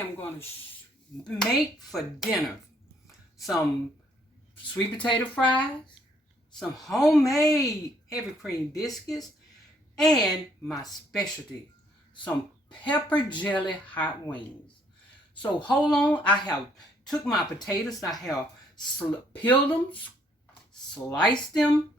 am going to make for dinner some sweet potato fries, some homemade heavy cream biscuits, and my specialty, some pepper jelly hot wings. So hold on, I have took my potatoes, I have peeled them, sliced them,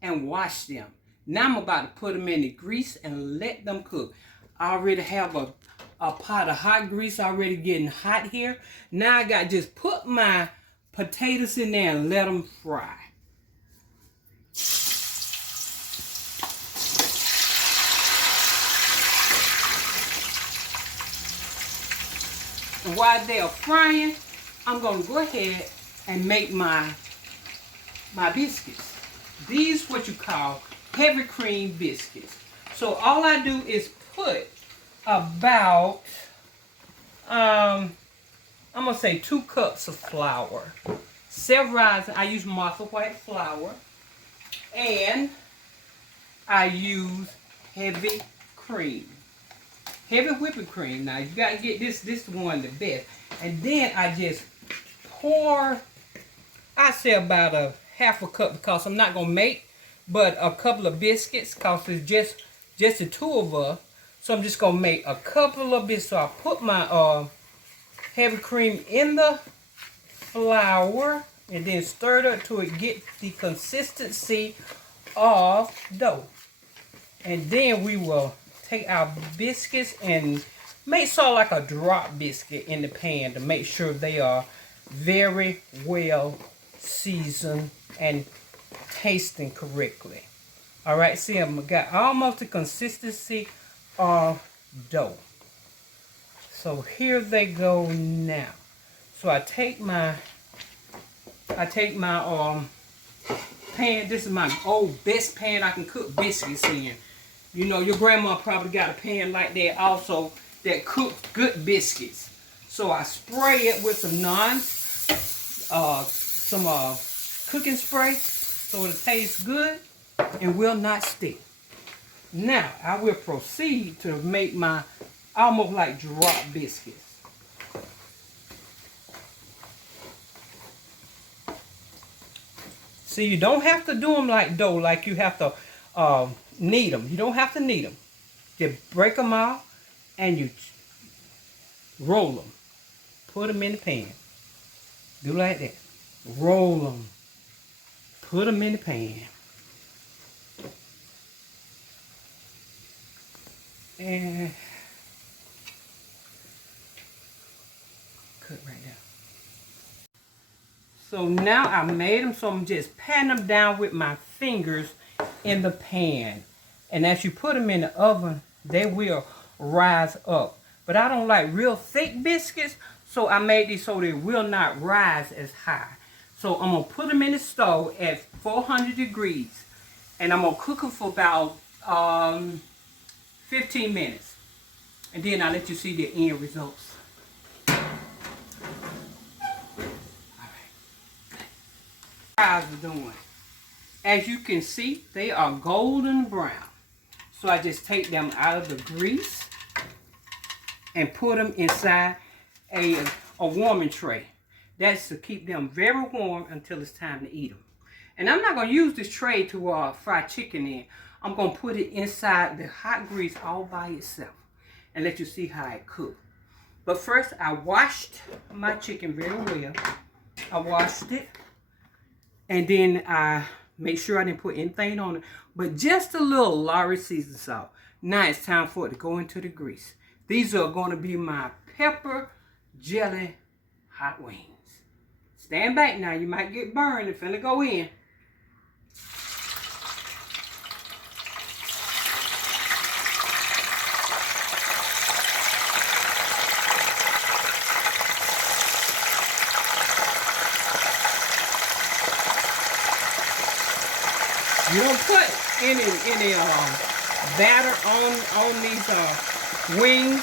and washed them. Now I'm about to put them in the grease and let them cook. I already have a pot of hot grease already getting hot here. Now I got to just put my potatoes in there and let them fry. And while they are frying, I'm going to go ahead and make my biscuits. These what you call heavy cream biscuits. So all I do is put about, I'm going to say 2 cups of flour. I use Martha White flour. And I use heavy cream. Heavy whipping cream. Now you got to get this one the best. And then I just pour, I say about a half a cup because I'm not going to make but a couple of biscuits because it's just the 2 of us. So I'm just going to make a couple of biscuits. So I put my heavy cream in the flour and then stir it up till it get the consistency of dough. And then we will take our biscuits and make sort of like a drop biscuit in the pan to make sure they are very well seasoned and tasting correctly. All right, see, I've got almost the consistency of dough. So here they go now. So I take my pan. This is my old best pan I can cook biscuits in. You know, your grandma probably got a pan like that also that cooks good biscuits. So I spray it with some cooking spray so it tastes good and will not stick. Now I will proceed to make my almost like drop biscuits. See, you don't have to do them like dough, like you have to knead them. You don't have to knead them. Just break them off and you roll them. Put them in the pan. Do like that. Roll them. Put them in the pan. And cut right there. So now I made them, so I'm just patting them down with my fingers in the pan. And as you put them in the oven, they will rise up. But I don't like real thick biscuits, so I made these so they will not rise as high. So I'm going to put them in the stove at 400 degrees. And I'm going to cook them for about 15 minutes. And then I'll let you see the end results. Fries are doing. As you can see, they are golden brown. So I just take them out of the grease and put them inside a warming tray. That's to keep them very warm until it's time to eat them. And I'm not going to use this tray to fry chicken in. I'm going to put it inside the hot grease all by itself and let you see how it cooks. But first, I washed my chicken very well. I washed it. And then I make sure I didn't put anything on it. But just a little Lorry season salt. Now it's time for it to go into the grease. These are going to be my pepper jelly hot wings. Stand back now. You might get burned. It's finna go in. You don't put any batter on these wings,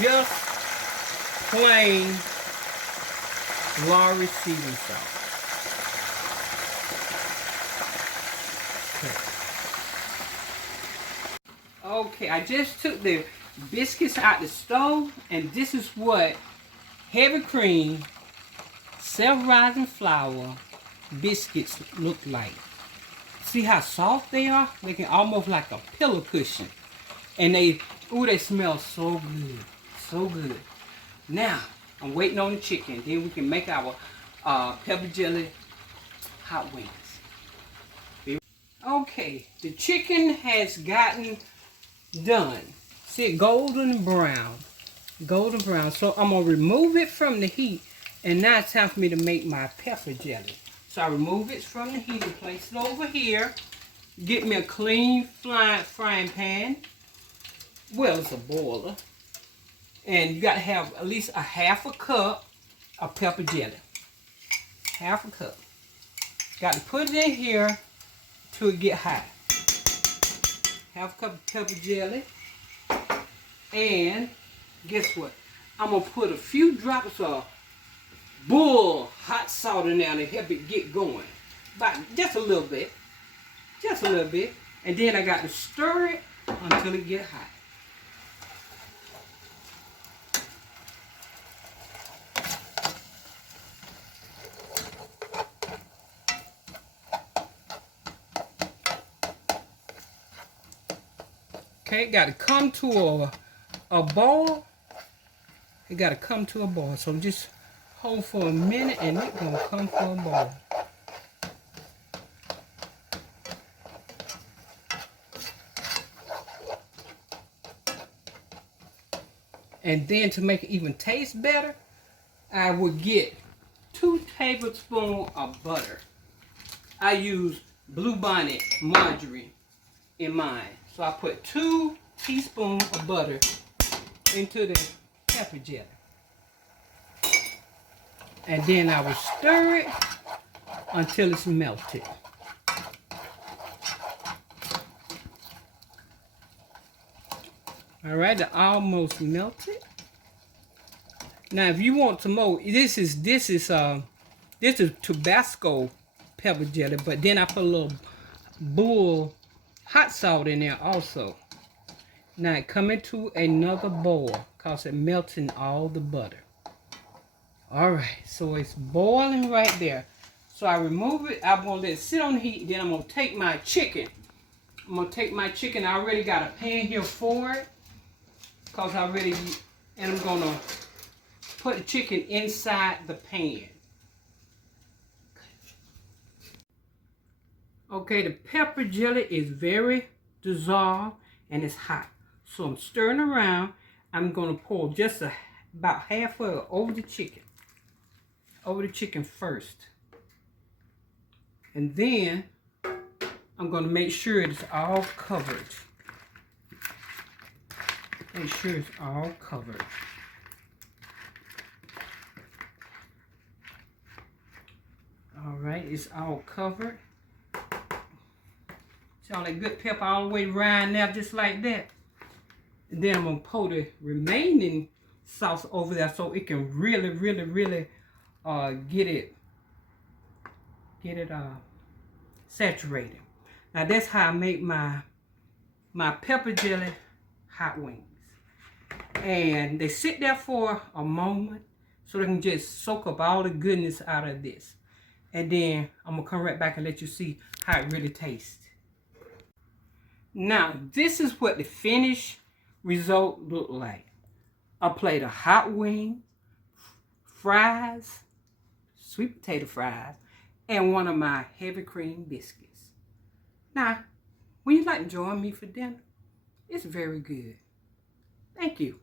just plain Lorry season salt. Okay, I just took the biscuits out the stove, and this is what heavy cream, self-rising flour biscuits look like. See how soft they are? They can almost like a pillow cushion. And they smell so good. So good. Now, I'm waiting on the chicken. Then we can make our pepper jelly hot wings. Okay, the chicken has gotten done. See, golden brown. Golden brown. So I'm going to remove it from the heat. And now it's time for me to make my pepper jelly. So I remove it from the heat and place it over here. Get me a clean frying pan. Well, it's a boiler. And you got to have at least a half a cup of pepper jelly. Half a cup. Got to put it in here till it get hot. Half a cup of pepper jelly. And guess what? I'm going to put a few drops of bull hot salt in there to help it get going. About just a little bit. Just a little bit. And then I got to stir it until it get hot. Okay, got to come to a boil. It got to come to a boil. So just hold for a minute and it's going to come to a boil. And then to make it even taste better, I would get 2 tablespoons of butter. I use Bluebonnet margarine in mine. So I put 2 teaspoons of butter into the pepper jelly. And then I will stir it until it's melted. All right, they're almost melted. Now, if you want some more, this is Tabasco pepper jelly, but then I put a little bull hot salt in there also. Now it come into another boil because it melts in all the butter. Alright, so it's boiling right there. So I remove it. I'm going to let it sit on the heat. Then I'm going to take my chicken. I already got a pan here for it. And I'm going to put the chicken inside the pan. Okay, the pepper jelly is very dissolved and it's hot. So I'm stirring around. I'm going to pour just about half of it over the chicken. Over the chicken first. And then I'm going to make sure it's all covered. Make sure it's all covered. All right, it's all covered. See all that good pepper all the way around now, just like that. And then I'm going to pour the remaining sauce over there so it can really get it saturated. Now that's how I make my pepper jelly hot wings. And they sit there for a moment so they can just soak up all the goodness out of this. And then I'm going to come right back and let you see how it really tastes. Now, this is what the finished result look like. A plate of hot wings, fries, sweet potato fries, and one of my heavy cream biscuits. Now, when you'd like to join me for dinner, it's very good. Thank you.